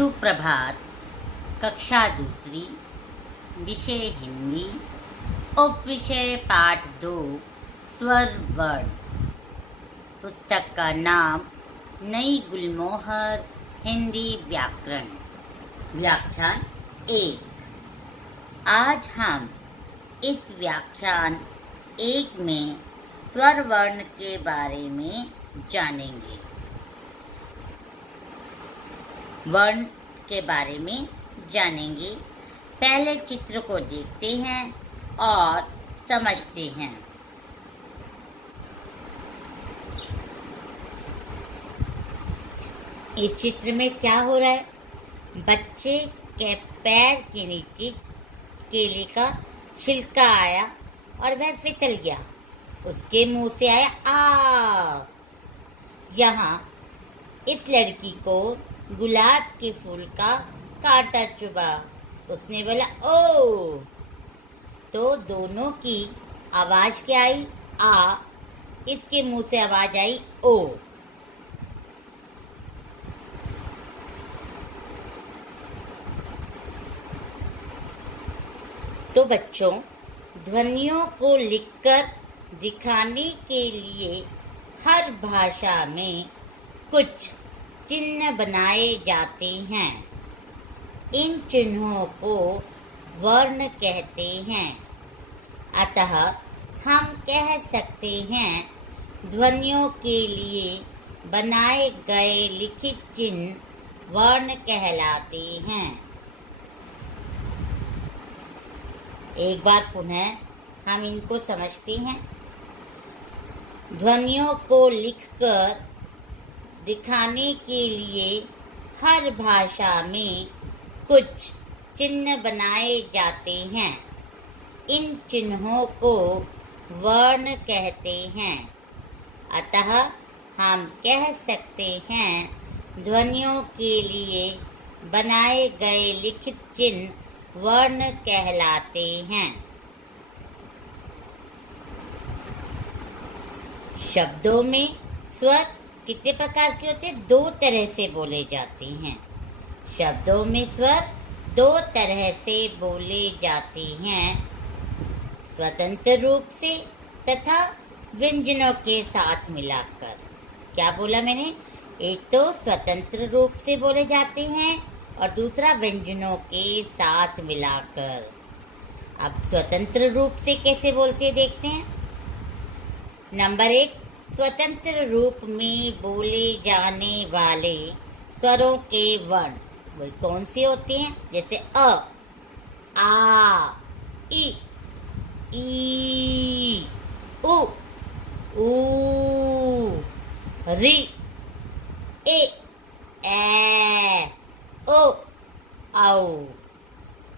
सुप्रभात। कक्षा दूसरी, विषय हिंदी, उप विषय पाठ 2, स्वर वर्ण। पुस्तक का नाम नई गुलमोहर हिंदी व्याकरण। व्याख्यान 1। आज हम इस व्याख्यान 1 में स्वर वर्ण के बारे में जानेंगे। वर्ण के बारे में जानेंगे। पहले चित्र को देखते हैं और समझते हैं। इस चित्र में क्या हो रहा है? बच्चे के पैर के नीचे केले का छिलका आया और वह फिसल गया। उसके मुंह से आया आ। यहाँ इस लड़की को गुलाब के फूल का कांटा चुभा। उसने बोला ओ। तो दोनों की आवाज क्या आई? आ। इसके मुंह से आवाज आई ओ। तो बच्चों, ध्वनियों को लिखकर दिखाने के लिए हर भाषा में कुछ चिन्ह बनाए जाते हैं। इन चिन्हों को वर्ण कहते हैं। अतः हम कह सकते हैं ध्वनियों के लिए बनाए गए लिखित चिन्ह वर्ण कहलाते हैं। एक बार पुनः हम इनको समझते हैं। ध्वनियों को लिखकर दिखाने के लिए हर भाषा में कुछ चिन्ह बनाए जाते हैं। इन चिन्हों को वर्ण कहते हैं। अतः हम कह सकते हैं ध्वनियों के लिए बनाए गए लिखित चिन्ह वर्ण कहलाते हैं। शब्दों में स्वर कितने प्रकार के होते हैं? 2 तरह से बोले जाते हैं। शब्दों में स्वर 2 तरह से बोले जाते हैं, स्वतंत्र रूप से तथा व्यंजनों के साथ मिलाकर। क्या बोला मैंने? एक तो स्वतंत्र रूप से बोले जाते हैं और दूसरा व्यंजनों के साथ मिलाकर। अब स्वतंत्र रूप से कैसे बोलते हैं देखते हैं। नंबर 1, स्वतंत्र रूप में बोले जाने वाले स्वरों के वर्ण वही कौन से होते हैं? जैसे अ, आ, ई, उ, ऊ, री, ए, ओ, औ।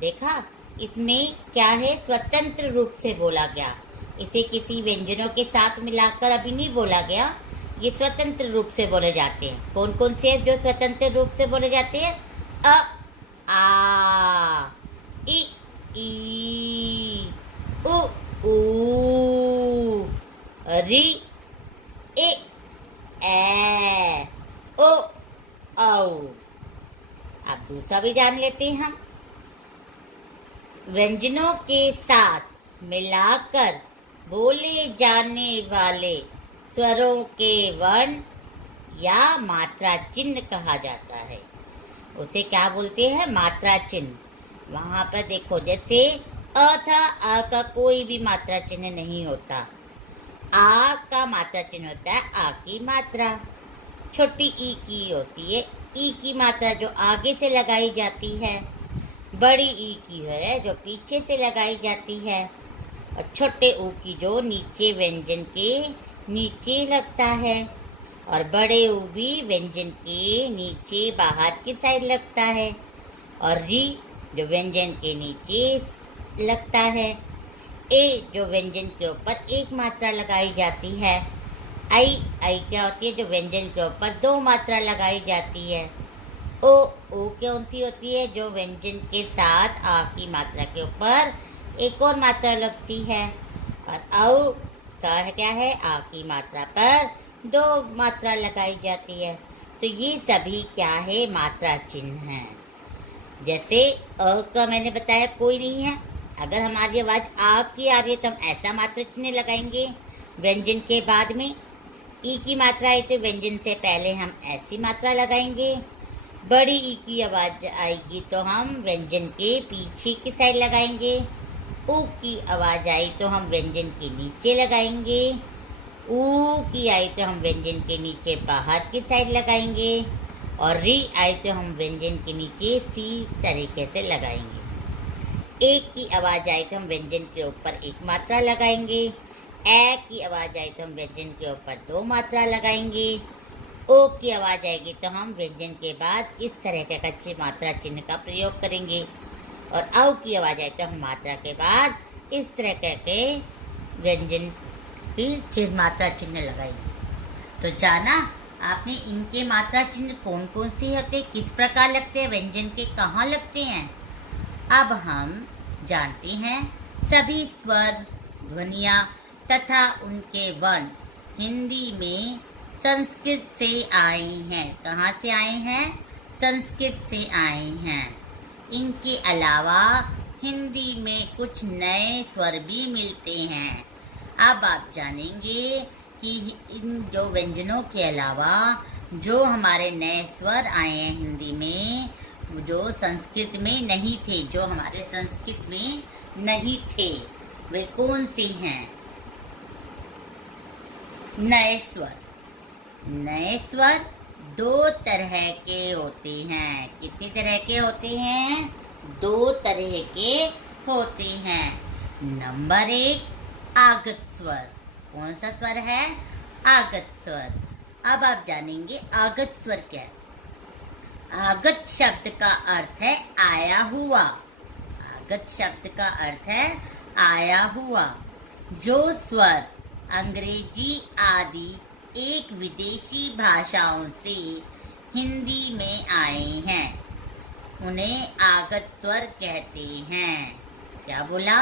देखा, इसमें क्या है? स्वतंत्र रूप से बोला गया। इसे किसी व्यंजनों के साथ मिलाकर अभी नहीं बोला गया। ये स्वतंत्र रूप से बोले जाते हैं। कौन कौन से जो स्वतंत्र रूप से बोले जाते हैं? अ, आ, ई, उ, ऊ, री, ए, ओ, औ। अब दूसरा भी जान लेते हैं हम। व्यंजनों के साथ मिलाकर बोले जाने वाले स्वरों के वर्ण या मात्रा चिन्ह कहा जाता है। उसे क्या बोलते हैं? मात्रा चिन्ह। वहां पर देखो, जैसे अ था, अ का कोई भी मात्रा चिन्ह नहीं होता। आ का मात्रा चिन्ह होता है आ की मात्रा। छोटी ई की होती है ई की मात्रा जो आगे से लगाई जाती है। बड़ी ई की है जो पीछे से लगाई जाती है। और छोटे ऊ की जो नीचे व्यंजन के नीचे लगता है। और बड़े ऊ भी व्यंजन के नीचे बाहर की साइड लगता है। और री जो व्यंजन के नीचे लगता है। ए जो व्यंजन के ऊपर एक मात्रा लगाई जाती है। आई क्या होती है? जो व्यंजन के ऊपर 2 मात्रा लगाई जाती है। ओ कौन सी होती है? जो व्यंजन के साथ आ की मात्रा के ऊपर एक और मात्रा लगती है। और औ का क्या है? आ की मात्रा पर 2 मात्रा लगाई जाती है। तो ये सभी क्या है, मात्रा चिन्ह हैं। जैसे अ का मैंने बताया कोई नहीं है। अगर हमारी आवाज आ की आ रही है तो हम ऐसा मात्रा चिन्ह लगाएंगे व्यंजन के बाद में। ई की मात्रा आई तो व्यंजन से पहले हम ऐसी मात्रा लगाएंगे। बड़ी ई की आवाज आएगी तो हम व्यंजन के पीछे की साइड लगाएंगे। ऊ की आवाज आई तो हम व्यंजन के नीचे लगाएंगे। ऊ की आई तो हम व्यंजन के नीचे बाहर की साइड लगाएंगे। और री आई तो हम व्यंजन के नीचे सी तरीके से लगाएंगे। एक की आवाज आई तो हम व्यंजन के ऊपर एक मात्रा लगाएंगे। ए की आवाज आई तो हम व्यंजन के ऊपर दो मात्रा लगाएंगे। ओ की आवाज आएगी तो हम व्यंजन के बाद इस तरह के कच्चे मात्रा चिन्ह का प्रयोग करेंगे। और औ की आवाज आई तो हम मात्रा के बाद इस तरह के व्यंजन की मात्रा चिन्ह लगाएंगे। तो जाना आपने इनके मात्रा चिन्ह कौन कौन से होते, किस प्रकार लगते हैं, व्यंजन के कहाँ लगते हैं। अब हम जानते हैं सभी स्वर, ध्वनियाँ तथा उनके वर्ण हिंदी में संस्कृत से आए हैं। कहाँ से आए हैं, संस्कृत से आए हैं। इनके अलावा हिंदी में कुछ नए स्वर भी मिलते हैं। अब आप जानेंगे कि इन जो व्यंजनों के अलावा जो हमारे नए स्वर आए हैं हिंदी में, जो संस्कृत में नहीं थे, जो हमारे संस्कृत में नहीं थे, वे कौन से हैं। नए स्वर। नए स्वर दो तरह के होते हैं। कितनी तरह के होते हैं, दो तरह के होते हैं। नंबर 1 आगत स्वर। कौन सा स्वर है, आगत स्वर। अब आप जानेंगे आगत स्वर क्या है। आगत शब्द का अर्थ है आया हुआ। आगत शब्द का अर्थ है आया हुआ। जो स्वर अंग्रेजी आदि एक विदेशी भाषाओं से हिंदी में आए हैं उन्हें आगत स्वर कहते हैं। क्या बोला,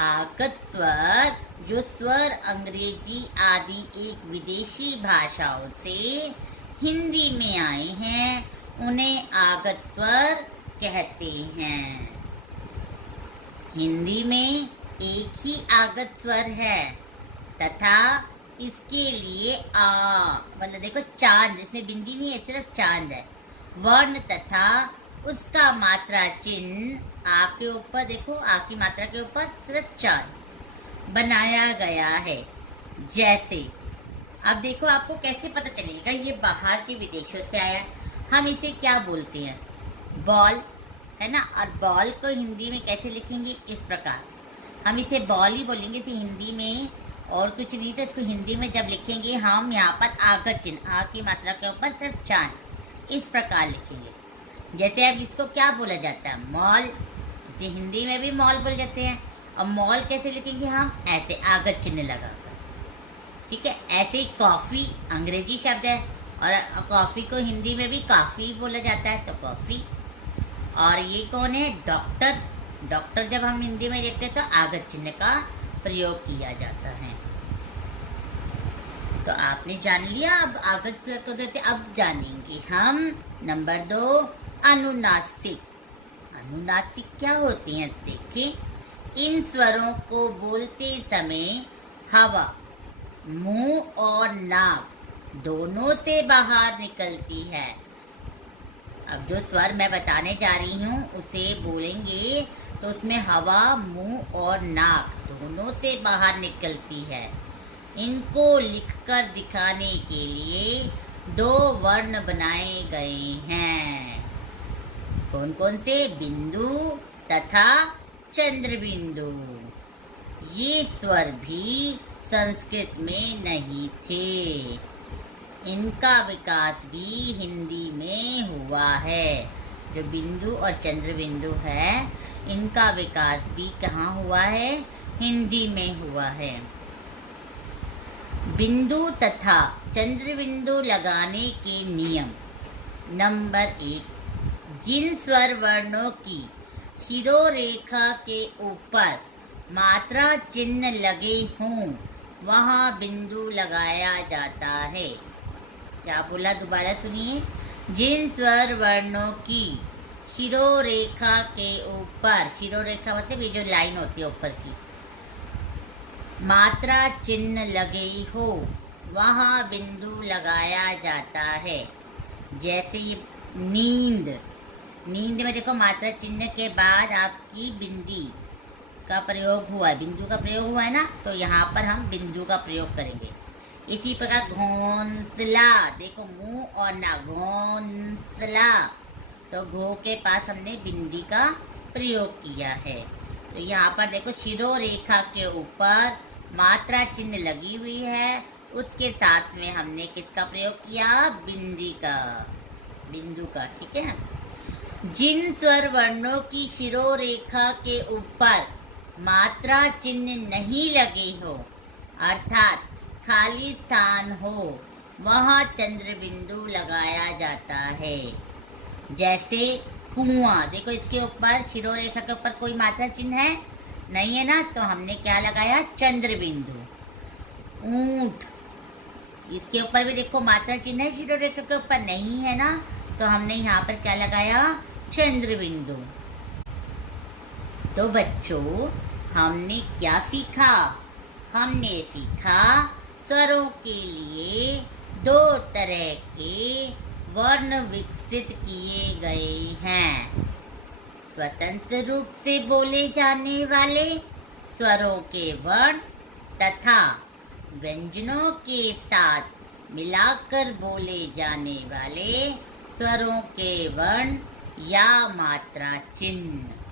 आगत स्वर। जो स्वर अंग्रेजी आदि एक विदेशी भाषाओं से हिंदी में आए हैं उन्हें आगत स्वर कहते हैं। हिंदी में एक ही आगत स्वर है तथा इसके लिए आ मतलब देखो चांद, इसमें बिंदी नहीं है, सिर्फ चांद है। वर्ण तथा उसका मात्रा चिन्ह आ के ऊपर, देखो आ की मात्रा के ऊपर सिर्फ चांद बनाया गया है। जैसे अब देखो आपको कैसे पता चलेगा ये बाहर के विदेशों से आया। हम इसे क्या बोलते हैं, बॉल, है ना। और बॉल को हिंदी में कैसे लिखेंगे, इस प्रकार। हम इसे बॉल ही बोलेंगे इसे हिंदी में, और कुछ नहीं। तो इसको हिंदी में जब लिखेंगे हम यहाँ पर आगत चिन्ह, आ की मात्रा के ऊपर सिर्फ चांद, इस प्रकार लिखेंगे। जैसे अब इसको क्या बोला जाता है, मॉल। इसे हिंदी में भी मॉल बोल जाते हैं। और मॉल कैसे लिखेंगे हम, ऐसे आगत चिन्ह लगाकर, ठीक है। ऐसे ही कॉफी अंग्रेजी शब्द है और कॉफी को हिंदी में भी काफी बोला जाता है, तो कॉफी। और ये कौन है, डॉक्टर। डॉक्टर जब हम हिंदी में लिखते हैं तो आगत चिन्ह का प्रयोग किया जाता है। तो आपने जान लिया। अब आगत स्वर को देते, अब जानेंगे हम नंबर 2 अनुनासिक। अनुनासिक क्या होती हैं, देखिए। इन स्वरों को बोलते समय हवा मुंह और नाक दोनों से बाहर निकलती है। अब जो स्वर मैं बताने जा रही हूँ उसे बोलेंगे तो उसमें हवा मुंह और नाक दोनों से बाहर निकलती है। इनको लिखकर दिखाने के लिए 2 वर्ण बनाए गए हैं। कौन कौन से, बिंदु तथा चंद्र बिंदु। ये स्वर भी संस्कृत में नहीं थे। इनका विकास भी हिंदी में हुआ है। जो बिंदु और चंद्र बिंदु है, इनका विकास भी कहाँ हुआ है, हिंदी में हुआ है। बिंदु तथा चंद्र बिंदु लगाने के नियम। नंबर 1, जिन स्वर वर्णों की शिरोरेखा के ऊपर मात्रा चिन्ह लगे हों वहाँ बिंदु लगाया जाता है। क्या बोला, दोबारा सुनिए। जिन स्वर वर्णों की शिरोरेखा के ऊपर, शिरोरेखा मतलब ये जो लाइन होती है ऊपर की, मात्रा चिन्ह लगे हो वहाँ बिंदु लगाया जाता है। जैसे ये नींद, नींद में देखो मात्रा चिन्ह के बाद आपकी बिंदी का प्रयोग हुआ है, बिंदु का प्रयोग हुआ है ना, तो यहाँ पर हम बिंदु का प्रयोग करेंगे। इसी प्रकार घोंसला, देखो मुंह और ना, घोंसला, तो घो के पास हमने बिंदी का प्रयोग किया है। तो यहाँ पर देखो शिरोरेखा के ऊपर मात्रा चिन्ह लगी हुई है, उसके साथ में हमने किसका प्रयोग किया, बिंदी का, बिंदु का, ठीक है। जिन स्वर वर्णों की शिरोरेखा के ऊपर मात्रा चिन्ह नहीं लगे हो, अर्थात खाली स्थान हो, वहाँ चंद्र बिंदु लगाया जाता है। जैसे कुआं, देखो इसके ऊपर शिरोरेखा के ऊपर कोई मात्रा चिन्ह है नहीं है ना, तो हमने क्या लगाया, चंद्र बिंदु। ऊंट, इसके ऊपर भी देखो मात्रा चिन्ह है, शिरोरेखा के ऊपर नहीं है ना, तो हमने यहाँ पर क्या लगाया, चंद्र बिंदु। तो बच्चों हमने क्या सीखा, हमने सीखा स्वरों के लिए दो तरह के वर्ण विकसित किए गए हैं। स्वतंत्र रूप से बोले जाने वाले स्वरों के वर्ण तथा व्यंजनों के साथ मिलाकर बोले जाने वाले स्वरों के वर्ण या मात्रा चिन्ह।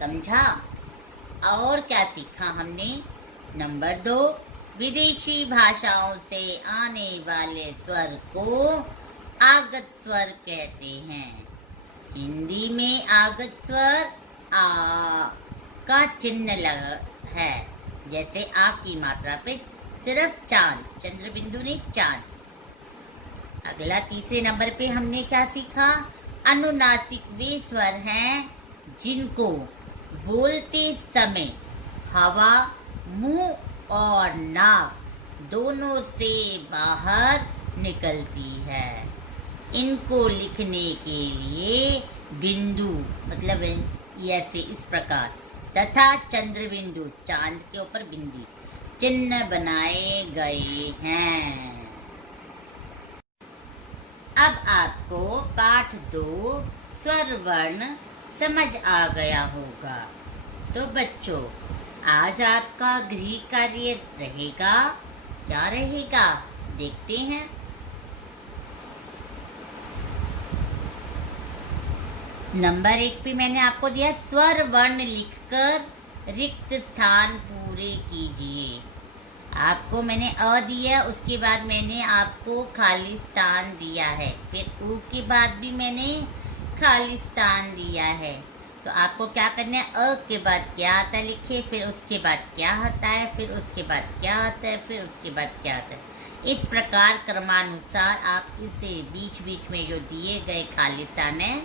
समझा? और क्या सीखा हमने? नंबर 2, विदेशी भाषाओं से आने वाले स्वर को आगत स्वर कहते हैं। हिंदी में आगत स्वर आ का चिन्ह लगा है, जैसे आ की मात्रा पे सिर्फ चांद, चंद्र बिंदु ने चांद। अगला तीसरे नंबर पे हमने क्या सीखा? अनुनासिक वे स्वर हैं जिनको बोलते समय हवा मुंह और नाक दोनों से बाहर निकलती है। इनको लिखने के लिए बिंदु मतलब ऐसे इस प्रकार तथा चंद्र बिंदु चांद के ऊपर बिंदी चिन्ह बनाए गए हैं। अब आपको पाठ 2 स्वर वर्ण समझ आ गया होगा। तो बच्चों आज आपका गृह कार्य रहेगा, क्या रहेगा देखते हैं। नंबर 1 पे मैंने आपको दिया स्वर वर्ण लिखकर रिक्त स्थान पूरे कीजिए। आपको मैंने अ दिया, उसके बाद मैंने आपको खाली स्थान दिया है, फिर उ के बाद भी मैंने खाली स्थान दिया है। तो आपको क्या करना है, अ के बाद क्या आता है लिखिए, फिर उसके बाद क्या आता है, फिर उसके बाद क्या आता है, फिर उसके बाद क्या आता है। इस प्रकार क्रमानुसार आप इसे बीच बीच में जो दिए गए खाली स्थान है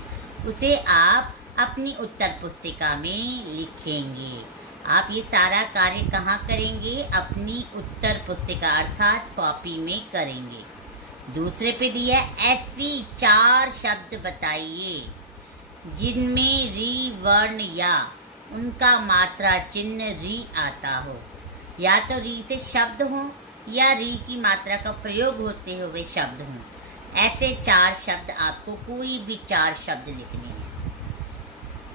उसे आप अपनी उत्तर पुस्तिका में लिखेंगे। आप ये सारा कार्य कहाँ करेंगे? अपनी उत्तर पुस्तिका अर्थात कॉपी में करेंगे। दूसरे पे दिया ऐसी 4 शब्द बताइए जिनमें री वर्ण या उनका मात्रा चिन्ह री आता हो, या तो री से शब्द हो या री की मात्रा का प्रयोग होते हुए शब्द हो। ऐसे 4 शब्द, आपको कोई भी 4 शब्द लिखने हैं।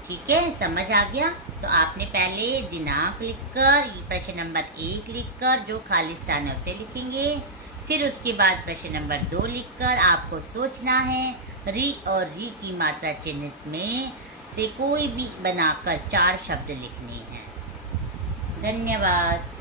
ठीक है, समझ आ गया? तो आपने पहले दिनांक लिखकर प्रश्न नंबर 1 लिखकर जो खाली स्थान है उसे लिखेंगे, फिर उसके बाद प्रश्न नंबर 2 लिखकर आपको सोचना है री और री की मात्रा चिन्ह में से कोई भी बनाकर 4 शब्द लिखने हैं। धन्यवाद।